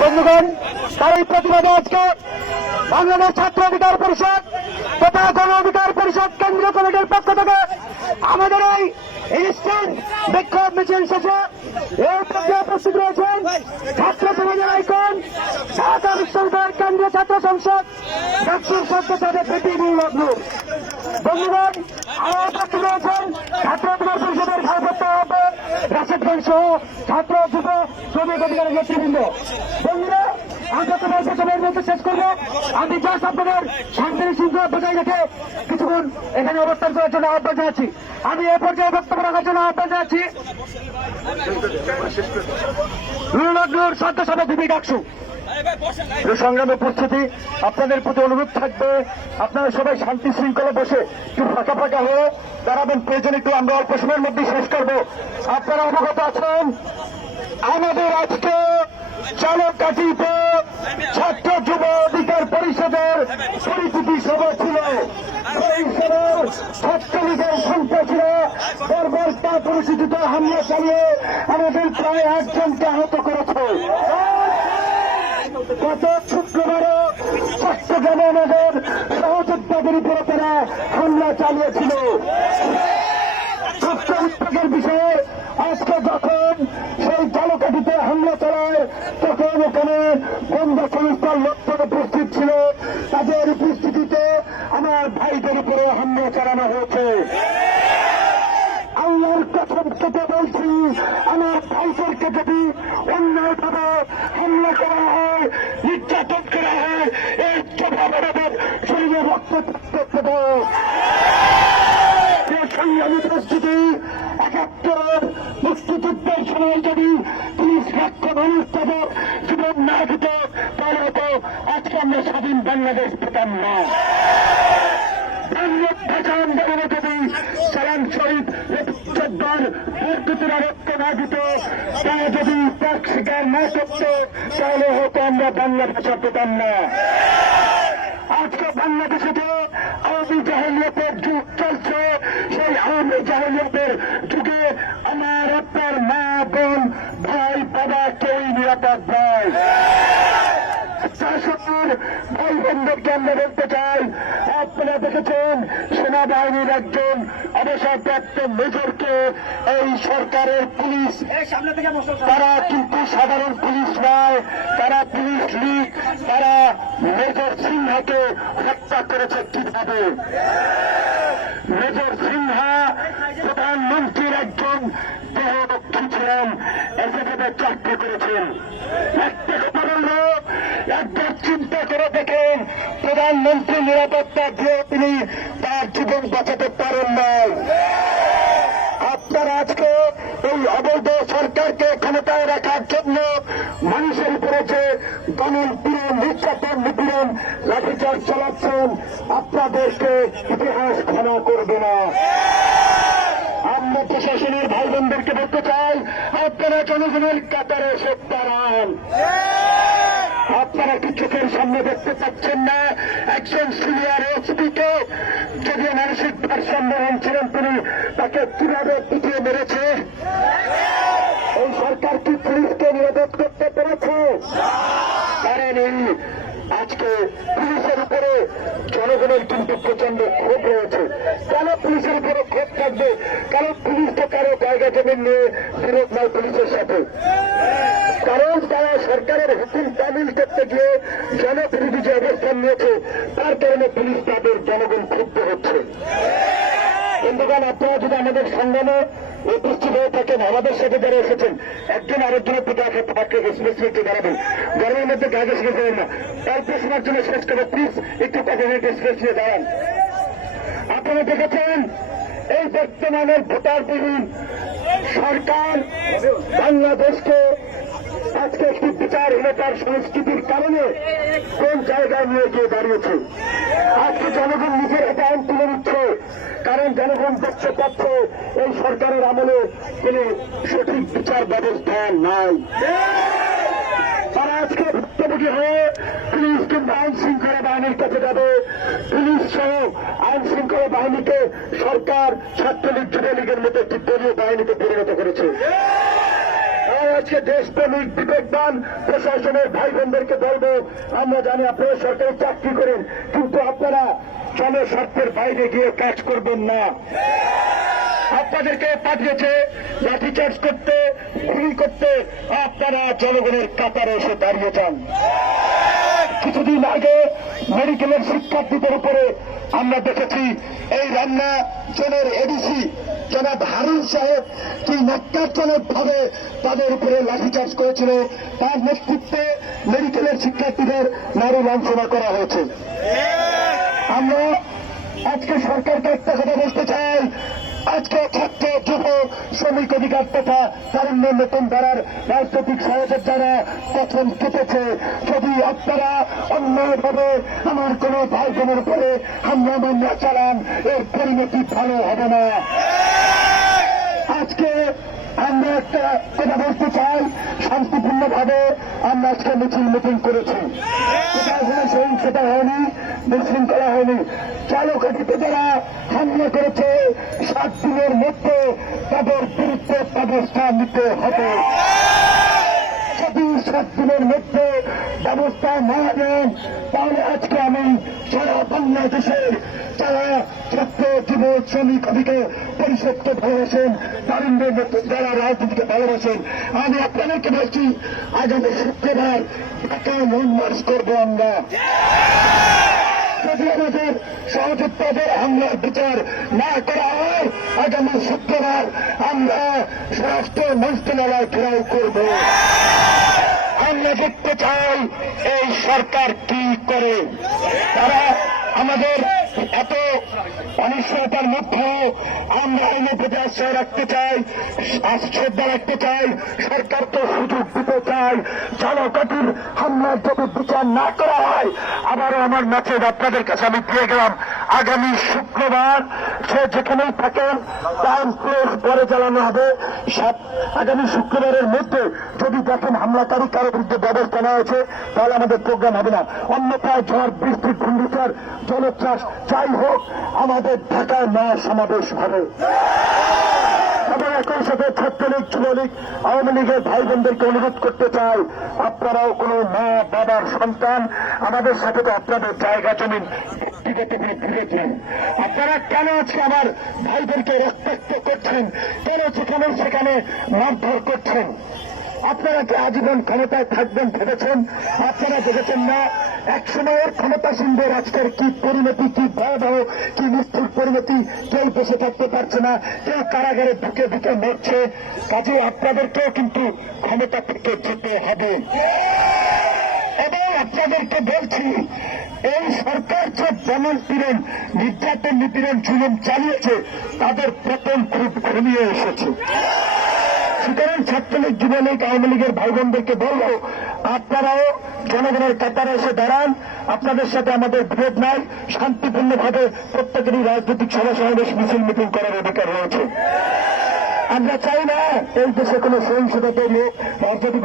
বন্ধুগণ, তার এই প্রতিবাদে আজকে বাংলাদেশ ছাত্র অধিকার পরিষদ তথা গণ অধিকার পরিষদ কেন্দ্রীয় কমিটির পক্ষ থেকে আমাদের এই ইনস্ট্যান্ট বিক্ষোভ মিছিল শেষে এই প্রক্রিয়া প্রস্তুত রয়েছেন ছাত্র সমাজের আইকন ঢাকা বিশ্ববিদ্যালয়ের কেন্দ্রীয় ছাত্র সংসদ দক্ষিণ সদস্যদের পিপি নীলগ্নুর। বন্ধুগণ, আমার পক্ষে রয়েছেন ছাত্র অধিকার পরিষদের ভারপ্রাপ্ত আহ্বায়ক রাশেদগঞ্জ সহ ছাত্র যুব শ্রমিক অধিকারের নেতৃবৃন্দ। বন্ধুরা, আমরা তো অল্প সময়ের মধ্যে শেষ করবো। আমি জাস্ট আপনাদের শান্তি শৃঙ্খলা বজায় রেখে কিছুক্ষণ এখানে অবস্থান করার জন্য আহ্বান জানাচ্ছি। আমি এ পর্যায়ে বক্তব্য রাখার জন্য আহ্বান জানাচ্ছি নীলগ্নুর সদস্যসভা বিপি ডাকসু। সংগ্রামে উপস্থিতি, আপনাদের প্রতি অনুরোধ থাকবে আপনারা সবাই শান্তি শৃঙ্খলা বসে একটু ফাঁকা ফাঁকা হয়ে দাঁড়াবেন। প্রয়োজন একটু আমরা অল্প সময়ের মধ্যে শেষ করবো। আপনারা অবগত আছেন আমাদের আজকে চালকাঠিতে ছাত্র যুব অধিকার পরিষদের পরিচিতি সভা ছিল। এই সভার ছাত্রলীগের সন্ত্রাসীরা বর্বরতা পরিস্থিতিতে হামলা চালিয়ে আমাদের প্রায় 8 জনকে আহত করেছে। গত শুক্রবারও চট্টগ্রামে আমাদের সহযোদ্ধাদের উপরে তারা হামলা চালিয়েছিল। সবচেয়ে উদ্বেগের বিষয়ে আজকে যখন সেই চালকাঠিতে হামলা চালায় তখন ওখানে গোয়েন্দা সংস্থার লোকজন উপস্থিত ছিল। তাদের উপস্থিতিতে আমার ভাইদের উপরে হামলা চালানো হয়েছে। আল্লাহর কসম কেটে বলছি, আমার ভাইদেরকে যদি অন্যায়ভাবে হামলা করা হয়, নির্যাতন করা হয়, এই জবাব আমাদের শরীরে রক্ত দেবে। সংগ্রামী প্রস্তুতি ৭১ মুক্তিযুদ্ধের সময় যদি ৩০ লক্ষ মানুষ তাদের জীবন না দিত তাহলে হয়তো আজকে আমরা স্বাধীন বাংলাদেশ পেতাম না। আন্দোলনে যদি সালাম শহীদ চোদ্দার বরকতুরা রক্ত না দিত, তারা যদি ত্যাগ স্বীকার না করত তাহলে হয়তো আমরা বাংলা ভাষা পেতাম না। আজকে বাংলাদেশে যে আওয়ামী জাহেলিয়াতের যুগ চলছে, সেই আওয়ামী জাহেলিয়াতের যুগে আমার আপনার মা বোন ভাই বাবা কেউই নিরাপদ নয়। শাসকের ভাই বোনদেরকে আমরা বলতে চাই, আপনারা দেখেছেন সেনাবাহিনীর একজন অবসরপ্রাপ্ত মেজরকে এই সরকারের পুলিশ, তারা কিন্তু সাধারণ পুলিশ নয়, তারা পুলিশ লীগ, তারা মেজর সিনহাকে হত্যা করেছে কিভাবে? মেজর সিনহা প্রধানমন্ত্রীর একজন দেহরক্ষী ছিলেন, এসএফে চাকরি করেছেন। একটা কথা বলল, একবার চিন্তা করে দেখেন, প্রধানমন্ত্রী নিরাপত্তা দিয়ে তিনি তার জীবন বাঁচাতে পারেন নাই। আপনারা আজকে এই অবৈধ সরকারকে ক্ষমতায় রাখার জন্য মানুষের উপরে যে দমন পীড়ন, নির্যাতন, নিপীড়ন, লাঠিচার্জ চালাচ্ছেন, আপনাদেরকে ইতিহাস ক্ষমা করবে না। আমরা প্রশাসনের ভাই বোনদেরকে বলতে চাই, আপনারা জনগণের কাতারে এসে দাঁড়ান। আপনারা কি চোখের সামনে দেখতে পাচ্ছেন না একজন সিনিয়র এসপিকে, যদি মানসিক ভারসাম্যহীন ছিলেন তিনি, তাকে কিভাবে পিটিয়ে মেরেছে? এই সরকার কি পুলিশকে নিরাপদ করতে পেরেছে? পারেনি। আজকে পুলিশের উপরে জনগণের কিন্তু প্রচন্ড ক্ষোভ রয়েছে। কেন পুলিশের উপরে ক্ষোভ থাকবে? কারণ পুলিশ তো কারো জায়গা জমি নিয়ে বিরোধ নয় পুলিশের সাথে, কারণ তারা সরকারের হুকুম তামিল করতে গিয়ে জনবিরোধী যে অবস্থান নিয়েছে তার কারণে পুলিশ তাদের জনগণ ক্ষুব্ধ হচ্ছে। বন্ধুগণ, আপনারা যদি আমাদের সংগ্রামে উপস্থিত হয়ে থাকেন, আমাদের সাথে যারা এসেছেন, একজন আরেকজনের প্রতি আপনাকে স্পেসিফিক দাঁড়াবেন, গরমের মধ্যে গাড়ি শেষ দেবেন না। অল্প সময়ের জন্য শেষ করে প্লিজ একটু কথা স্পেস নিয়ে দাঁড়ান। আপনারা দেখেছেন এই বর্তমানের ভোটারবিহীন সরকার বাংলাদেশকে আজকে একটি বিচারহীনতার সংস্কৃতির কারণে কোন জায়গায় নিয়ে গিয়ে দাঁড়িয়েছে। আজকে জনগণ নিজের হাতে আইন তুলে নিচ্ছে, কারণ জনগণ দেখতে পাচ্ছে এই সরকারের আমলে কোন সঠিক বিচার ব্যবস্থা নাই। তারা আজকে ভুক্তভোগী হয়ে পুলিশ কিংবা আইন শৃঙ্খলা বাহিনীর কাছে যাবে। পুলিশ সহ আইন শৃঙ্খলা বাহিনীকে সরকার ছাত্রলীগ যুবলীগের মতো একটি দলীয় বাহিনীতে পরিণত করেছে। আজকে দেশপ্রেমিক বিবেকবান প্রশাসনের ভাই বোনদেরকে বলবো, আমরা জানি আপনারা সরকারি চাকরি করেন, কিন্তু আপনারা জনস্বার্থের বাইরে গিয়ে কাজ করবেন না। আপনাদেরকে পাঠিয়েছে লাঠিচার্জ করতে, গুলি করতে, আপনারা জনগণের কাতারে এসে দাঁড়িয়ে যান। কিছুদিন আগে মেডিকেলের শিক্ষার্থীদের উপরে আমরা দেখেছি এই রান্না জোনের এডিসি জনাব হারুন সাহেব কি ন্যাক্কারজনক ভাবে তাদের উপরে লাঠিচার্জ করেছিল। তার নেতৃত্বে মেডিকেলের শিক্ষার্থীদের নারী লাঞ্ছনা করা হয়েছে। আমরা আজকে সরকারকে একটা কথা বলতে চাই, আজকে ছাত্র যুব শ্রমিক অধিকার তথা তারুণ্য নতুন ধারার রাজনৈতিক সহযোগ যারা প্রথম কেটেছে, যদি আপনারা অন্যায়ভাবে আমার কোন ভাই বোনের উপরে হামলা মামলা চালান, এর পরিণতি ভালো হবে না। আজকে আমরা একটা কথা বলতে চাই, শান্তিপূর্ণভাবে আমরা আজকে মিটিং করেছি। সহিংসতা হয়নি, বিশৃঙ্খলা হয়নি। চালকাঠিতে যারা হামলা করেছে 7 দিনের মধ্যে তাদের বিরুদ্ধে ব্যবস্থা নিতে হবে। যদি 7 দিনের মধ্যে ব্যবস্থা না নেন, তাহলে আজকে আমি সারা বাংলাদেশের যারা ছাত্র যুব শ্রমিক অধিকার পরিষদকে ভালোবাসেন, তারুণ্যের যারা রাজনীতিকে ভালোবাসেন, আমি আপনাদেরকে বলছি আগামী শুক্রবার ঢাকায় লং মার্চ করবো আমরা। যদি আমাদের সহযোদ্ধাদের হামলার বিচার না করা হয়, আগামী শুক্রবার আমরা স্বরাষ্ট্র মন্ত্রণালয় ঘেরাও করব। আমরা দেখতে চাই এই সরকার কি করে। তারা আমাদের এত অনিশ্চয়তার মধ্যেও আমরা আইনের প্রতি আশ্রয় রাখতে চাই, শ্রদ্ধা রাখতে চাই, সরকারকে সুযোগ দিতে চাই। চালকাঠির হামলার যদি বিচার না করা হয়, আবারও আমার মেসেজ আপনাদের কাছে আমি দিয়ে গেলাম, আগামী শুক্রবার সে যেখানেই থাকেন টাইম প্লেস পরে চালানো হবে। আগামী শুক্রবারের মধ্যে যদি দেখেন হামলাকারী কারো বিরুদ্ধে ব্যবস্থা নেওয়া হয়েছে, তাহলে আমাদের প্রোগ্রাম হবে না। অন্যথায় ঝড় বৃষ্টি ঘূর্ণিঝড় জলোচ্ছ্বাস যাই হোক, আমাদের ঢাকায় মহা সমাবেশ হবে। এবং একই সাথে ছাত্রলীগ যুবলীগ আওয়ামী লীগের ভাই বোনদেরকে অনুরোধ করতে চাই, আপনারাও কোনো মা বাবার সন্তান, আমাদের সাথে তো আপনাদের জায়গা জমিন ব্যক্তিগত কোনো বিরোধ নেই। আপনারা কেন আজকে আমার ভাইদেরকে রক্তাক্ত করছেন, কেন যেখানে সেখানে মারধর করছেন? আপনারা কি আজীবন ক্ষমতায় থাকবেন ভেবেছেন? আপনারা দেখেছেন না এক সময়ের ক্ষমতাসীনদের আজকের কি পরিণতি, কি ভয়াবহ, কি নিষ্ঠুর পরিণতি। কেউ বসে থাকতে পারছে না, কেউ কারাগারে ঢুকে ঢুকে মরছে। কাজে আপনাদেরকেও কিন্তু ক্ষমতা থেকে যেতে হবে। এবং আপনাদেরকে বলছি, এই সরকার যে জনপীড়ন, নির্যাতন, নিপীড়ন, জুলুম চালিয়েছে, তাদের পতন খুব ঘনিয়ে এসেছে। সুতরাং ছাত্রলীগ যুবলীগ আওয়ামী লীগের ভাই বোনদেরকে বলবো, আপনারাও জনগণের কাতারে এসে দাঁড়ান। আপনাদের সাথে আমাদের বিরোধ নাই, শান্তিপূর্ণভাবে প্রত্যেকেরই রাজনৈতিক সভা সমাবেশ মিছিল মিটিং করার অধিকার রয়েছে। আমরা চাই না এই দেশে কোনো সহিংসতা তৈরি হোক, রাজনৈতিক